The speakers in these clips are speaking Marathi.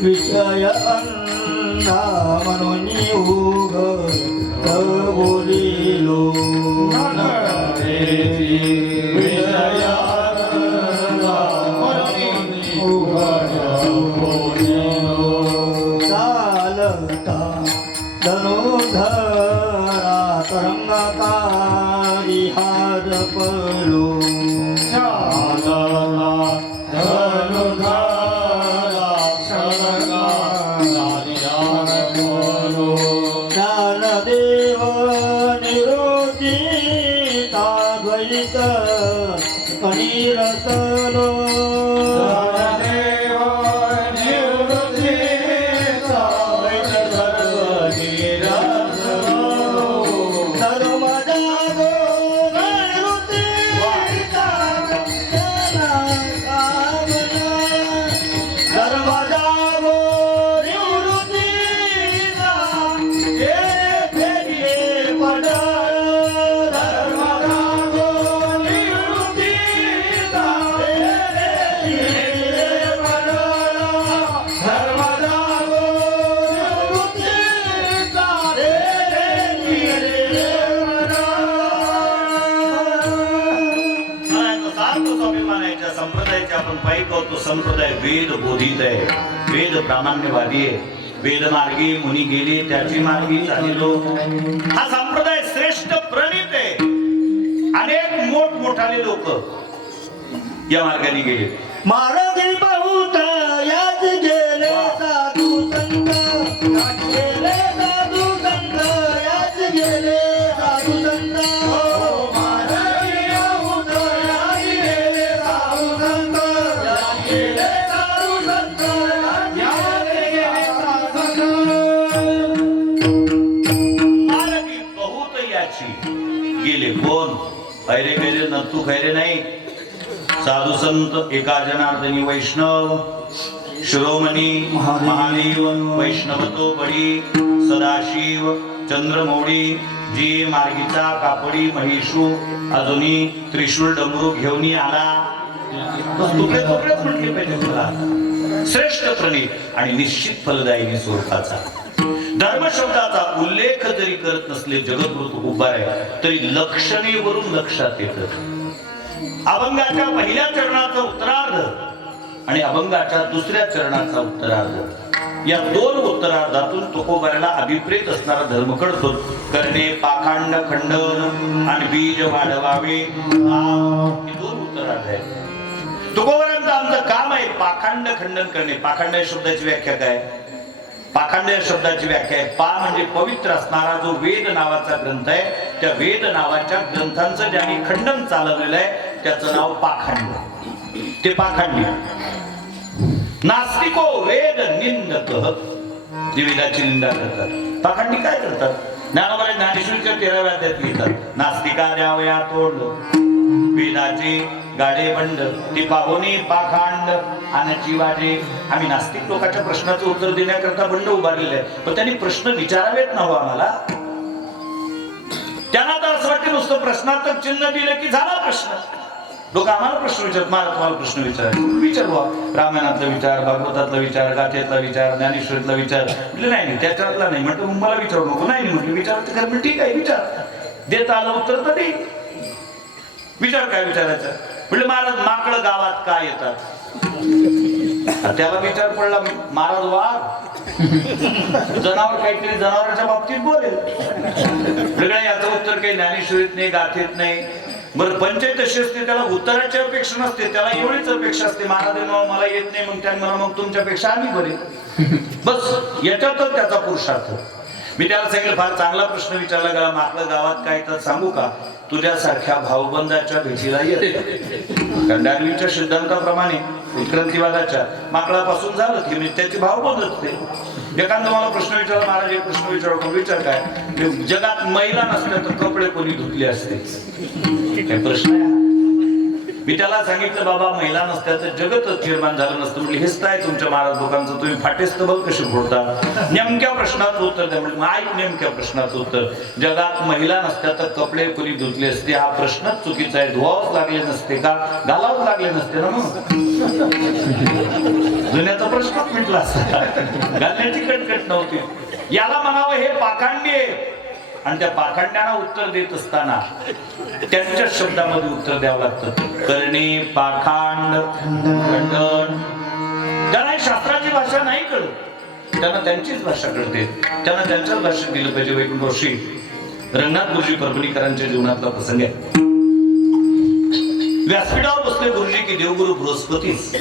विषय अन्ना मनोनी उग बोलिलो विषय चालता धनुधरा तरंगकारी हात पलो ज्ञानदेव निरोधिता द्वैत अनिरतलो संप्रदाय वेद बोधित आहे, वेद प्रामाण्यवादी आहे, वेद मार्गी मुनी गेले त्याची मार्गी चालिलो. हा संप्रदाय श्रेष्ठ प्रणित आहे. अनेक मोठमोठाले लोक या मार्गाने गेले. मार्गी बहुत याच गेले साधू संत गेले साधू संत याच गेले साधू संत गेले. कोण? खैरे गेले नंतू खैरे नाही. साधू संत एका जनार्दनी वैष्णव शिरोमणी महादेव वैष्णवतो बडी सदाशिव चंद्रमौळी जी मार्गीचा कापडी महिषू अजूनी त्रिशूळ डमरू घेऊन आला. तुकडे तुकडेच म्हटले पाहिजे तुला. श्रेष्ठ प्रणित आणि निश्चित फलदायी स्वरूपाचा धर्म शब्दाचा उल्लेख जरी करत नसले जगद्गुरु उभार तरी लक्षणेवरून लक्षात येतं. अभंगाच्या पहिल्या चरणाचा उत्तरार्ध आणि अभंगाच्या दुसऱ्या चरणाचा उत्तरार्ध या दोन उत्तरार्धातून तुकोबाराला अभिप्रेत असणारा धर्म कळतो. करणे पाखांड खंडन आणि बीज वाढवावे हे दोन उत्तरार्ध आहेत. तुकोबारांचं आमचं काम आहे पाखांड खंडन करणे. पाखांड या शब्दाची व्याख्या काय? पाखंड या शब्दाची व्याख्या आहे पा म्हणजे पवित्र असणारा जो वेद नावाचा ग्रंथ आहे त्या वेद नावाच्या ग्रंथांचं ज्यांनी खंडन चालवलेलं आहे त्याचं नाव पाखंड. ते पाखंडी. नास्तिको वेद निंदक जे वेदाची निंदा करतात. पाखंडी काय करतात? ज्ञानोबा ज्ञानेश्वरीच्या 13व्या अध्यायात लिहितात नास्तिका द्यावया तोड वेदाचे गाडे बंड ते पाहुणे पाखांड आणाची वाटे. आम्ही नास्तिक लोकांच्या प्रश्नाचं उत्तर देण्याकरता बंड उभारलेले आहे. पण त्यांनी प्रश्न विचारावेत ना हो आम्हाला. त्यांना तर असं वाटतं नुसतं प्रश्नार्थक चिन्ह दिलं की झाला प्रश्न. लोक आम्हाला प्रश्न विचारतात. मला तुम्हाला प्रश्न विचारायचे विचार व्हा. रामायणातला विचार भागवतातला विचार गाथेतला विचार ज्ञानेश्वरीतला विचार म्हटलं नाही त्याच्यातला नाही म्हटलं मला विचारू नको. नाही म्हटलं विचारत कर. ठीक आहे विचार. देता आलं उत्तर तर दे. विचार काय विचारायचं? म्हटलं महाराज माकड गावात काय येतात? त्याला विचार पडला महाराज वाघ जनावर काहीतरी जनावरांच्या बाबतीत बोलेल. याचं उत्तर काही ज्ञानेश्वरीत नाही गाथेत नाही. बरं पंचायत अशी असते त्याला उत्तराची अपेक्षा नसते. त्याला एवढीच अपेक्षा असते महाराज मला येत नाही मग त्या मला मग तुमच्यापेक्षा आम्ही बरे. बस याच्यातच त्याचा पुरुषार्थ. मी त्याला सांगितलं फार चांगला प्रश्न विचारला गेला. माकड गावात काय तर सांगू का? तुझ्यासारख्या भाऊबंदाच्या भेटीला येते. कारण डार्विनच्या सिद्धांताप्रमाणे उत्क्रांतीवादाच्या माकडापासून झालं की त्याची भावबंद असते. एखादा मला प्रश्न विचारला महाराज एक प्रश्न विचारू विचार काय? जगात महिला नसल्या तर कपडे कोणी धुतले असते? काय प्रश्न आहे? मी त्याला सांगितलं बाबा महिला नसत्या तर जगतच निर्माण झालं नसतं. म्हणजे हेच काय तुमच्या महाराज लोकांचं, तुम्ही फाटेस्त बल कशी फोडता. नेमक्या प्रश्नाचं उत्तर द्या. म्हणजे ऐक नेमक्या प्रश्नाचं उत्तर. जगात महिला नसत्या तर कपडे कुणी धुतले असते, हा प्रश्नच चुकीचा आहे. धुवावंच लागले नसते का, घालावंच लागले नसते ना. मग जुन्याचा प्रश्नच मिटला असता, घालण्याची कटकट नव्हती. याला म्हणावं हे पाखंडी आहे. आणि त्या पाखंड्यांना उत्तर देत असताना त्यांच्या शब्दामध्ये उत्तर द्यावं लागतं. करणे, पाखंड, खंडन. त्यांना शास्त्राची भाषा नाही कळत, त्यांना त्यांचीच भाषा कळते. त्यांना त्यांच्याच भाषेत दिलं पाहिजे. वैकुंठ ऋषी रंगनाथ गुरुजी परभणीकरांच्या जीवनातला प्रसंग आहे. व्यासपीठावर बसले गुरुजी की देवगुरु बृहस्पतीच.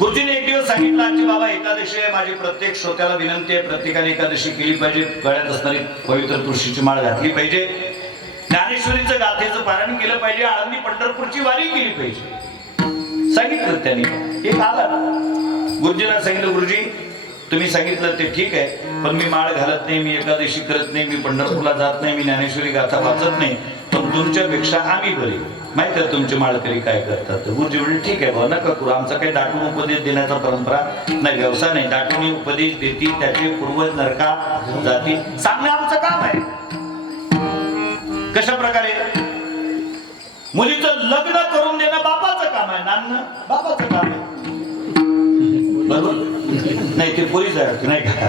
गुरुजीने एक दिवस सांगितलं, आजची बाबा एकादशी आहे, माझी प्रत्येक श्रोत्याला विनंती आहे, प्रत्येकाने एकादशी केली पाहिजे, गळ्यात असणारी पवित्र तुळशीची माळ घातली पाहिजे, ज्ञानेश्वरीचं गाथेचं पारायण केलं पाहिजे, आळंदी पंढरपूरची वारी केली पाहिजे. सांगितलं त्यांनी. एक आला गुरुजीला सांगितलं, गुरुजी तुम्ही सांगितलं ते ठीक आहे, पण मी माळ घालत नाही, मी एकादशी करत नाही, मी पंढरपूरला जात नाही, मी ज्ञानेश्वरी गाथा वाचत नाही, पण तुमच्यापेक्षा आम्ही बरी. माहित आहे तुमचे माळकरी काय करतात. गुरुजी म्हणजे ठीक आहे बाबा, नका करू, आमचा काही दाटून उपदेश देण्याचा परंपरा नाही, व्यवसाय नाही. दाटून उपदेश देतील त्याचे पूर्वज नरका जातील, सांगणं आमचं काम आहे. कशा प्रकारे मुलीचं लग्न करून देणं बापाचं काम आहे, नाणं बापाचं काम आहे. बरोबर नाही, ते पोरीचं आहे नाही का.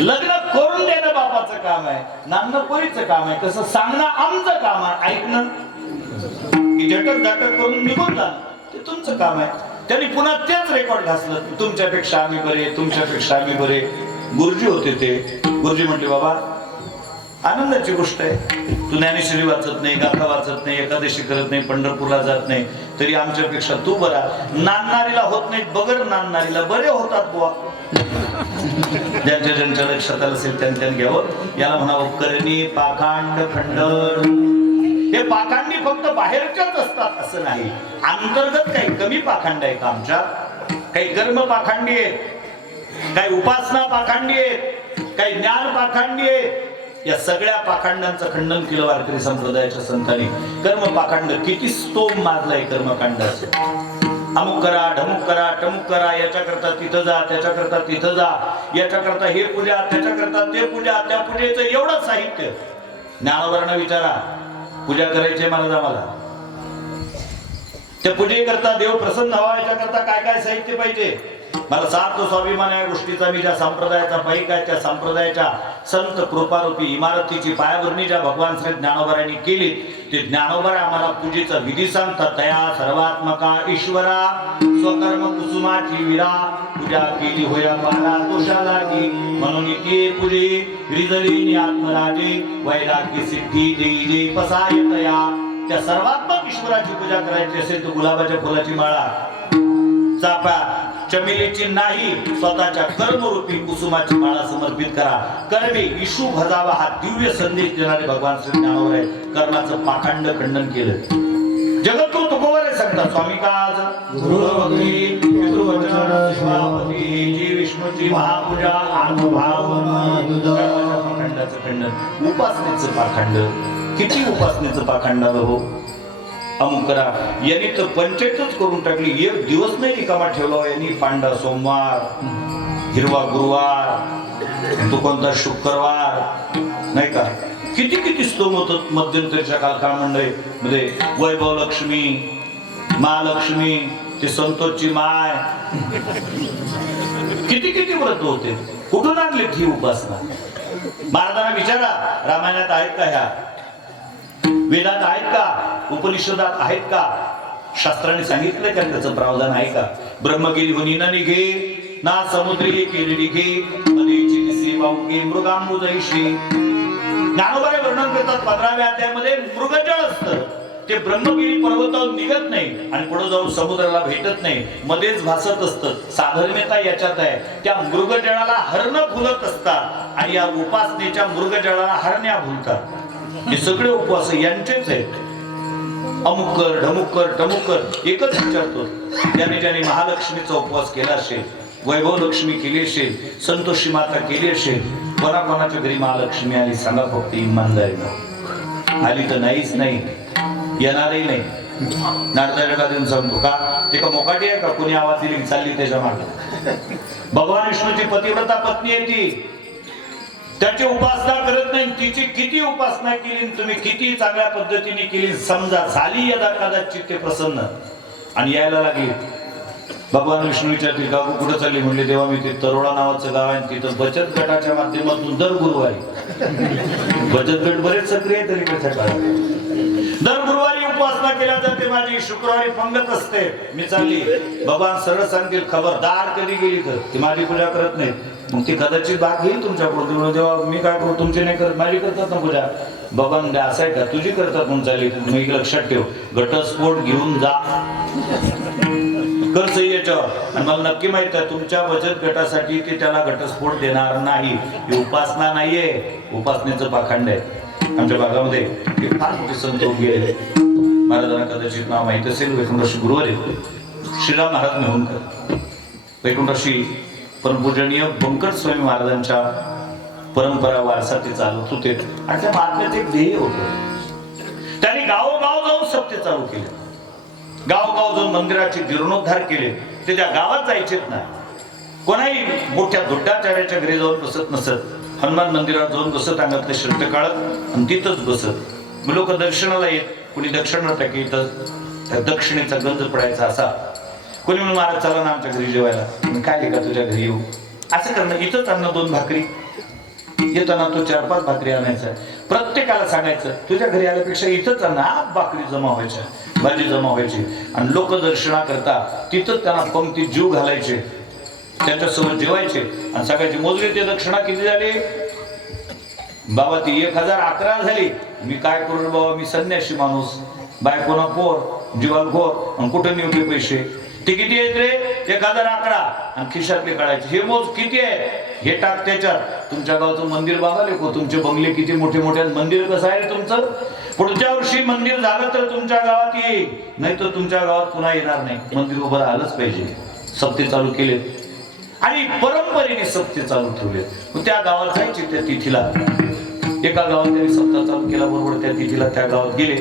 लग्न करून देणं बापाचं काम आहे, नाणं पोरीचं काम आहे. तसं सांगणं आमचं काम आहे, ऐकणं की झटक झटक करून निघून जा ते तुमचं काम आहे. त्यांनी पुन्हा तेच रेकॉर्ड घासलं, तुमच्यापेक्षा आम्ही बरे, तुमच्यापेक्षा आम्ही बरे. गुरुजी होते ते. गुरुजी म्हटले, बाबा आनंदाची गोष्ट आहे, तू ज्ञानेश्वरी वाचत नाही, गाथा वाचत नाही, एकादशी करत नाही, पंढरपूरला जात नाही, तरी आमच्यापेक्षा तू बरा. नांदणारीला होत नाही, बगर नांदणारीला बरे होतात बुवा. ज्यांच्या ज्यांच्या लक्षात आलं असेल त्यांनी घ्यावं. याला म्हणावं करणे, पाखंड, खंडन. हे पाखंडी फक्त बाहेरच्याच असतात असं नाही, अंतर्गत काही कमी पाखंड आहे का आमच्यात. काही कर्म पाखंडी आहेत, काही उपासना पाखंडी आहेत, काही ज्ञान पाखंडी आहेत. या सगळ्या पाखंडांचं खंडन केलं वारकरी संप्रदायाच्या संतांनी. कर्म पाखंड किती स्तोम माजलाय कर्मकांडाचं. अमुक करा, ढमुक करा, टमुक करा, याच्याकरता तिथं जा, त्याच्याकरता तिथं जा, याच्याकरता हे पूजा, त्याच्याकरता ते पूजा, त्या पूजेचं एवढं साहित्य. ज्ञानोबांना विचारा, पूजा करायची मला आम्हाला, त्या पूजेकरता देव प्रसन्न व्हावा याच्याकरता काय काय साहित्य पाहिजे. मला सार्थ स्वाभिमान या गोष्टीचा, मी ज्या संप्रदायाचा पाईक आहे त्या संप्रदायाच्या संत कृपारूपी इमारतीची पायाभरणी ज्या भगवान श्री ज्ञानोबांनी केली, ते ज्ञानोबा आम्हाला पूजेचा विधी सांगतात. तया सर्वात्मका ईश्वरा स्वकर्म कुसुमाची विरा, पूजा केली होया पाला दोषाला की, म्हणून ती पूजे रिजळी आत्मराजे, वैराग्य सिद्धी देई पसाय तया. त्या सर्वात्मक ईश्वराची पूजा करायची असेल तर गुलाबाच्या फुलाची माळा, चाफा चमेलीची नाही, स्वतःच्या कर्मरूपी कुसुमाची माळा समर्पित करा. कर्मे इशू भजावा हा दिव्य संदेश देणारे भगवान श्री ज्ञानोबा आहे. कर्माचं पाखंड खंडन केलं. जगद्गुरु तुकोबारे सांगतात, स्वामी काज गुरुभक्ती पितृवचन सेवापती जी विष्णूची महापूजा अनुभाव. पाखंडाचं खंडन, उपासनेचं पाखंड. किती उपासनेचं पाखंड हो. अमुक करा यांनी तर पंचायतच करून टाकली. एक दिवस नाही रिकामा ठेवला यांनी. पांढरा सोमवार, हिरवा गुरुवार, तो कोणता शुक्रवार नाही का. किती किती स्तोम होत मध्यंतरीच्या कालखंडामध्ये. वैभव लक्ष्मी, महालक्ष्मी, ते संतोषची माय, किती किती व्रत होते. कुठून आणली ही उपासना. महाराजांना विचारा, रामायणात आहेत का ह्या, वेदात आहेत का, उपनिषदात आहेत का, शास्त्राने सांगितलं का त्याचं प्रावधान आहे का. ब्रह्मगिरी हुनी न निघे ना समुद्री केली निघे, मदेची दिसी वाऊके मृगांबुजैशी. ज्ञानोबाने वर्णन करतात 15व्या अध्यायामध्ये मृगजळ असतं, ते ब्रह्मगिरी पर्वतावर निघत नाही आणि पुढे जाऊन समुद्राला भेटत नाही, मध्येच भासत असतं. साधर्म्यता याच्यात आहे. त्या मृगजळाला हरण फुलत असतात आणि या उपासनेच्या मृगजळाला हरण्या फुलतात. हे सगळे उपवास यांचेच आहेत. अमुक कर, ढमुक कर, टमुक कर, एकच विचारतो. ज्याने ज्याने महालक्ष्मीचा उपवास केला असेल, वैभव लक्ष्मी केली असेल, संतोषी माता केली असेल, कोणाकोणाच्या घरी महालक्ष्मी आली सांगा फक्त इमानदारीनं. आली तर नाहीच नाही, येणारही नाही. नारदाच्या गादीन सांगतो का ते का मोकाटी आहे का कोणी आवाज दिली चालली त्याच्या मागे. भगवान विष्णूची पतिव्रता पत्नी आहे ती, त्याची उपासना करत नाही. तिची किती उपासना केली, तुम्ही किती चांगल्या पद्धतीने केली, समजा झाली यदा कदाचित ते प्रसन्न आणि यायला लागली. भगवान विष्णू विचारतील का कुठं चालली, म्हणले देवा मी ते तरोडा नावाचं गाव आहे, तिथं बचत गटाच्या माध्यमातून दर गुरुवारी बचत गट बरेच सक्रिय तरी दर गुरुवारी उपासना केल्या जाते माझी, शुक्रवारी पंगत असते, मी चालली. भगवान सरळ सांगतील खबरदार कधी गेली तर ती माझी पूजा करत नाही. मग ती कदाचित भाग घेईल तुमच्याकडून, तेव्हा मी काय करू, तुमची नाही करत, माझी करतात ना पूजा. भगवान असं आहे का तुझी करतात म्हणून चालली, तुम्ही लक्षात ठेव घटस्फोट घेऊन जा कर सही याच्यावर. आणि मला नक्की माहित आहे तुमच्या बचत गटासाठी ते त्याला घटस्फोट देणार नाही. ही उपासना नाहीये, उपासनेचं पाखंड आहे. आमच्या भागामध्ये ते फार मोठे संत गेले, महाराजांना कदाचित नाव माहित असेल, वैकुंठशी गुरुवारी श्रीराम महाराज मेहुणकर, वैकुंठशी परमपूजनीय बंकर स्वामी महाराजांच्या परंपरा वारसा ते चालवत होते. आणि त्या महात्म्याचं एक ध्येय होतं, त्यांनी गावोगाव जाऊन सत्य चालू केले, गावोगाव जाऊन मंदिराचे जीर्णोद्धार केले. ते त्या गावात जायचेत ना, कोणाही मोठ्या धुड्डाचार्याच्या घरी जाऊन बसत नसत, हनुमान मंदिरात जाऊन बसत, अंगातले शर्ट काढत आणि तिथंच बसत. मग लोक दर्शनाला येत, कोणी दक्षिणा टाकी इथं त्या दक्षिणेचा गंज पडायचा असा. कोणी म्हणून महाराज चला ना आमच्या घरी जेवायला, मी काय लेखा तुझ्या घरी येऊ, असं करणं. इथंच आणणं 2 भाकरी, येताना तो 4-5 भाकरी आणायचा, प्रत्येकाला सांगायचं तुझ्या घरी आल्यापेक्षा इथंच आणणं. 8 भाकरी जमा व्हायच्या, भाजी जमा व्हायची आणि लोक दर्शना करता तिथंच त्यांना पंक्ती जीव घालायचे, त्याच्यासोबत जेवायचे आणि सगळ्याची मोजली. ते दक्षिणा किती झाली बाबा, ती 1011 झाली. मी काय करू रे बाबा, मी संन्यासी माणूस, बायकोना पोर, जीवाल घोर, आणि कुठं नेऊ ते पैसे, ते किती आहेत रे 1011 आणि खिशातले काढायचे. हे मोज किती आहे हे टाक त्याच्यात. तुमच्या गावाचं मंदिर बघाले को, तुमचे बंगले किती मोठे मोठे, मंदिर कसं आहे तुमचं, पुढच्या वर्षी मंदिर झालं तर तुमच्या गावात येईल, नाही तर तुमच्या गावात पुन्हा येणार नाही. मंदिर उभं राहिलंच पाहिजे. सप्ते चालू केले आणि परंपरेने सप्ते चालू ठेवले. मग त्या गावात जायचे, त्या तिथीला एका गावात त्यांनी सप्ताह चालू केला, बरोबर त्या तिथीला त्या गावात गेले.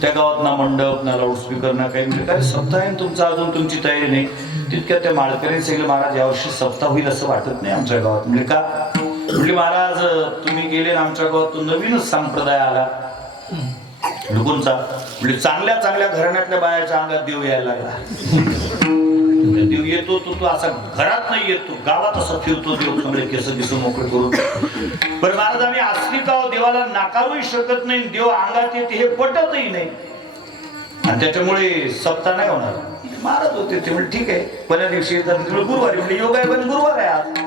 त्या गावात ना मंडप ना लाऊडस्पीकर ना काही, म्हणजे काय सप्ताह आहे तुमचा, अजून तुमची तयारी नाही. तितक्या त्या माळकऱ्यांनी सांगितलं महाराज यावर्षी सप्ताह होईल असं वाटत नाही आमच्या गावात. म्हणजे का, म्हणजे महाराज तुम्ही गेले ना आमच्या गावात, नवीनच संप्रदाय आला लोकांचा, म्हणजे चांगल्या चांगल्या घराण्यातल्या बायाच्या अंगात देव यायला लागला. देव येतो तो असा घरात नाही येतो, गावात असा फिरतो देव, सगळे केस दिसून मोकळे करून. पण महाराज आम्ही अस्तित्व देवाला नाकारूही शकत नाही, देव अंगात येते हे पटतही नाही, आणि त्याच्यामुळे सप्ताह नाही होणार. महाराज होते ते म्हणजे ठीक आहे, पहिल्या दिवशी येतात गुरुवारी, म्हणजे योग आहे पण गुरुवार आहे आज,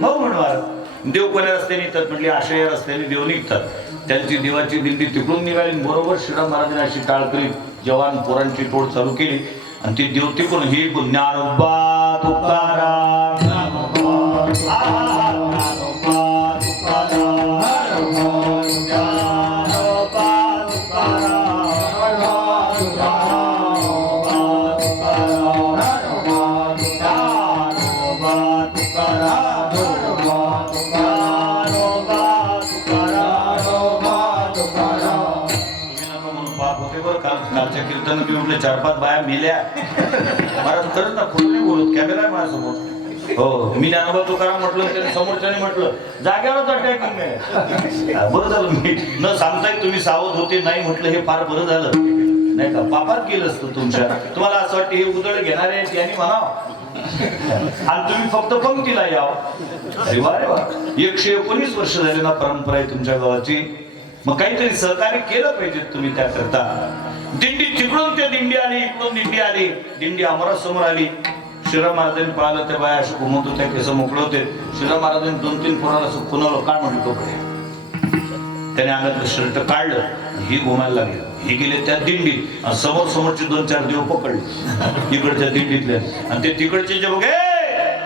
मग म्हणणार देव कोण्या रस्त्याने येतात, म्हणजे अशा या रस्त्याने देव निघतात. त्यांची देवाची दिंडी तिकडून निघाली, बरोबर श्रीराम महाराजांनी अशी टाळकरी जवान पोरांची टोळ चालू केली आणि ती देव तिकडून ही ज्ञानोबा तुकाराम, ज्ञानोबा कीर्तन मी म्हटलं 4-5 बाया मेल्या महाराज, खरंच ना खोटं नाही बोलत, कॅमेरा आहे माझ्यासमोर. हो, मी ज्ञानोबा तुकाराम म्हटलं, त्याने समोरच्याने म्हटलं जाग्यावरच अटॅकिंग आहे. बरं झालं मी न सांगताय तुम्ही सावध होते नाही म्हटलं, हे फार बरं झालं नाही का, पापात गेलं असतं तुमच्या. तुम्हाला असं वाटतं हे उदळ घेणारे आहेत यांनी म्हणावं आणि तुम्ही फक्त पंक्तीला याव. अरे वा रे वा, 119 वर्ष झाले ना परंपरा आहे तुमच्या गावाची, मग काहीतरी सहकार्य केलं पाहिजे तुम्ही त्याकरता. दिंडी तिकडून ते दिंडी आली, इकडून दिंडी आली, दिंडी समोर आली. श्रीराम महाराजांनी पाहिलं, त्या बाया असं घुमत होत्या, केस मोकळे होते. श्रीराम महाराजांनी 2-3 पोराला असं खुणावलं, काय म्हणतो त्याने अंगातलं शर्ट काढलं, ही घुमायला लागली. हे गेले त्या दिंडीत, समोरचे 2-4 देव पकडले इकडच्या दिंडीतल्या, आणि ते तिकडचे जे बघे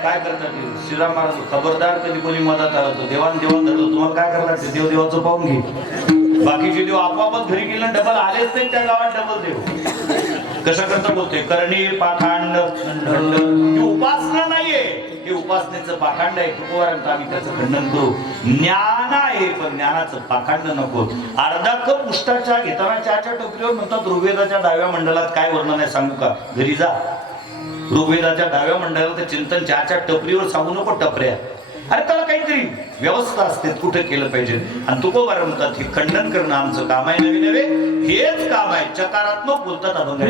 काय करतात श्रीराम महाराज, खबरदार कधी कोणी मदत आला तर देवान धरलं, तुम्हाला काय करायला लागते, देव देवाचं पाहून घे. बाकीचे देव आपोआपच घरी गेले, डबल आलेच नाही त्या गावात, डबल देव कशा करता बोलतोय करणे पाखांड ही उपासना नाहीये, हे उपासनेचं पाखांड आहे. तुकोबारांत आम्ही त्याचं खंडन करू. ज्ञान आहे पण ज्ञानाचं पाखांड नको. अर्धा कप उष्टाच्या घेताना चहाच्या टोपलीवर म्हणतात ऋग्वेदाच्या 10व्या मंडलात काय वर्णन आहे सांगू का? घरी जा. ऋग्वेदाच्या 10व्या मंडळात चिंतन चहाच्या टपरीवर सांगू नको टपऱ्या. अरे त्याला काहीतरी व्यवस्था असते, कुठे केलं पाहिजे. आणि तुकोबार म्हणतात हे खंडन करणं आमचं काम आहे, नवे नवे हेच काम आहे. चकारात्मक बोलतात अभंग.